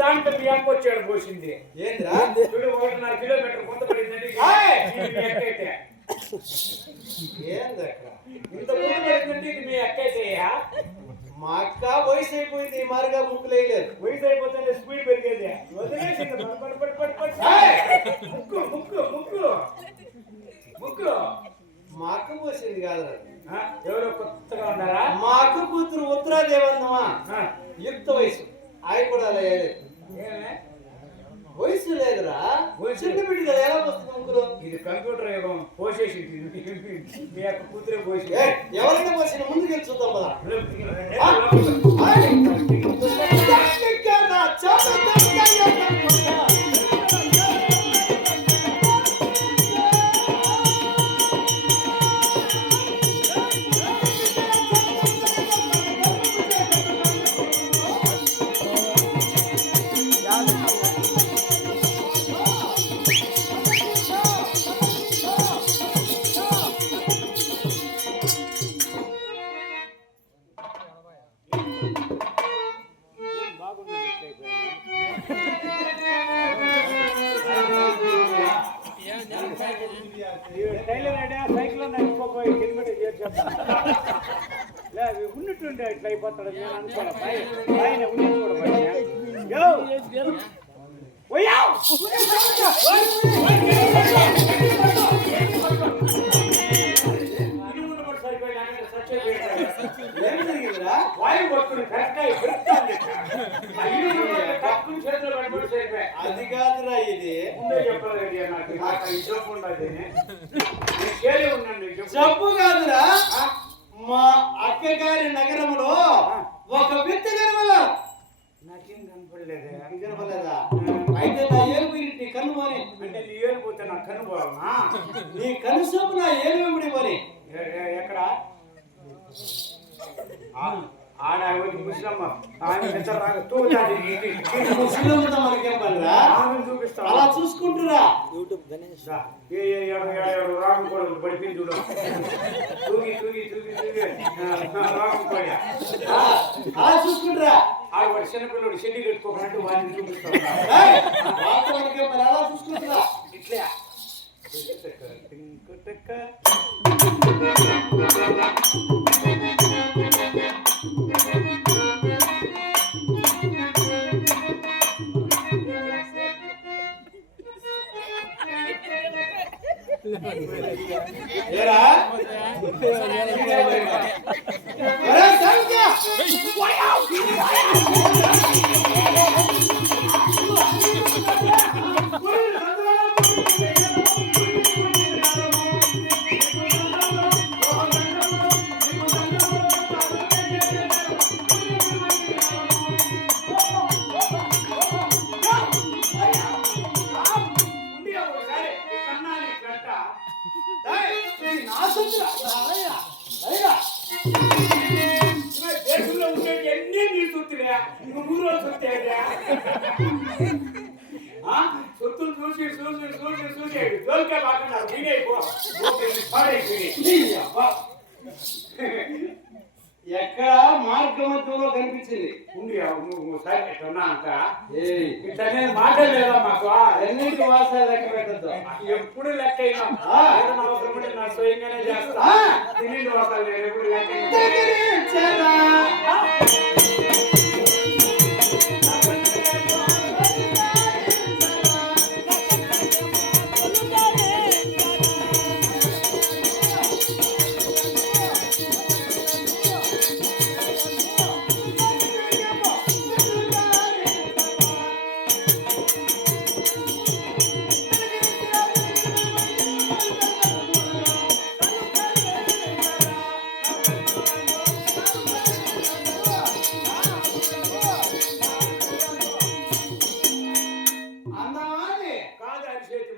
దాంట్లో మీ అక్క వచ్చాడు పోసింది ఏంద్రా 1.5 కిలోమీటర్ కొంత పడిందండి ఇంత ముందు పడిందంటే ఇది మీ అక్క అయితే మా అక్క వయసు అయిపోయింది మారుగా ముక్కులు వేయలేదు వయసు అయిపోతే స్పీడ్ పెరిగేది ముక్కు ముక్కు ముక్కు ముక్కు మా అక్క పోసింది కాదు ఎవరో కొత్తగా ఉన్నారా మా అక్క కూతురు ఉత్తరాదేవన్నమా యుక్త వయసు ఆయన కూడా లేదు వయసు లేదురా చిన్న బిడ్డ కదా ఎలా వస్తుంది ముక్కులు ఇది కంప్యూటర్ యుగం పోసేసి మీ యొక్క కూతురే పోసి ఎవరైనా పోసిన ముందుకు వెళ్ళి చూద్దాం కదా ఉన్నట్టుండే ఇట్లా అయిపోతాడు నేను అనుకోవాలి ఆయన వాయు కొట్టుకుని అది కాదురా ఇది ముందే చెప్పలేదు నాకు జబ్బు ఉండదు జబ్బు కాదురా మా అక్కగారి నగరంలో ఒక వ్యక్తి కనబడలేదు నాకేం కనపడలేదు కనపడలేదా అయితే నా ఏలుపు నీ కన్ను పోని అంటే నీ ఏలు పోతే నా కన్ను పోవాలనా నీ కన్ను సోపు నా ఏలు వెంబడి పోని ఎక్కడ ఆడ ముస్లమ్మ ఆమె ముస్లింతో మనకేం పనిరా చూపిస్తా అలా చూసుకుంటురా యూట్యూబ్ గణేష్ రాగం కూడా పడిపోయింది చూడు తూగి తూగి తూగి తూగి రాగం కూడా అలా చూసుకుంటురా ఆ వాడు చిన్నపిల్లడు చెల్లి కట్టుకోకంటే వాడిని చూపిస్తాం మనకేం పని అలా చూసుకుంటురా ఇట్లే ఏరా అరే సంఖ్య దేశంలో ఉండేది ఎన్ని నీ సొత్తులే నువ్వు 3 రోజులు సొత్తేదా సొత్తులు చూసి చూసి చూసి చూసి జోలికే బాగున్నారు వినైపో ఎక్కడ మార్గమధ్యంలో కనిపించింది ఉంది నువ్వు సరే ఎట్టున్నా అంత ఇట్లా నేను మాట్లాడలేదా మాకు ఎన్నింటి వాసాలు లెక్క పెట్టద్దు ఎప్పుడు లెక్క అయినా అవసరం ఉంటే నా స్వయంగానే చేస్తా తిన్నింటి వాసాలు నేను ఎప్పుడు లెక్క అయినా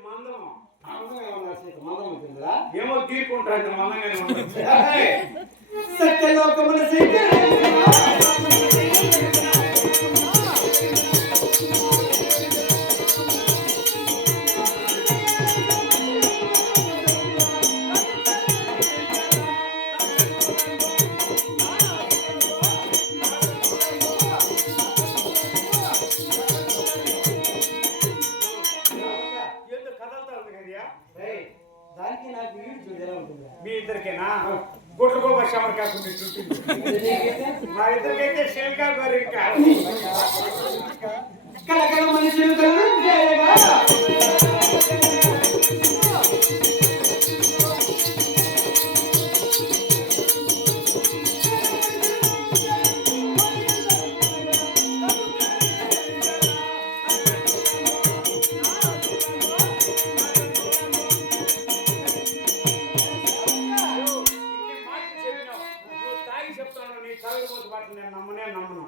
మందము అందం ఏమన్నా సీత మందం ఉంటుందిరా? ఏమో తీరుకుంటాడు మందంగానే ఉంటుంది సత్యలోకమున ఏందో కదలుతా ఉంది కదయా దానికి నాకు వీడు చూడు ఎలా ఉంటుందిరా? మీ ఇద్దరికేనా గుడ్లకో బషామర్ కాకుండా చుట్టింది మా ఇద్దరికైతే శిల్కా గోరింకా కలకల మనుషులు కలుగుతారుగా. ఇన్ని మాటలు చెప్పినావు నువ్వు తాగి చెప్తాను నీ తాగిపోతు పాటలు నేను నమ్మనే నమ్మను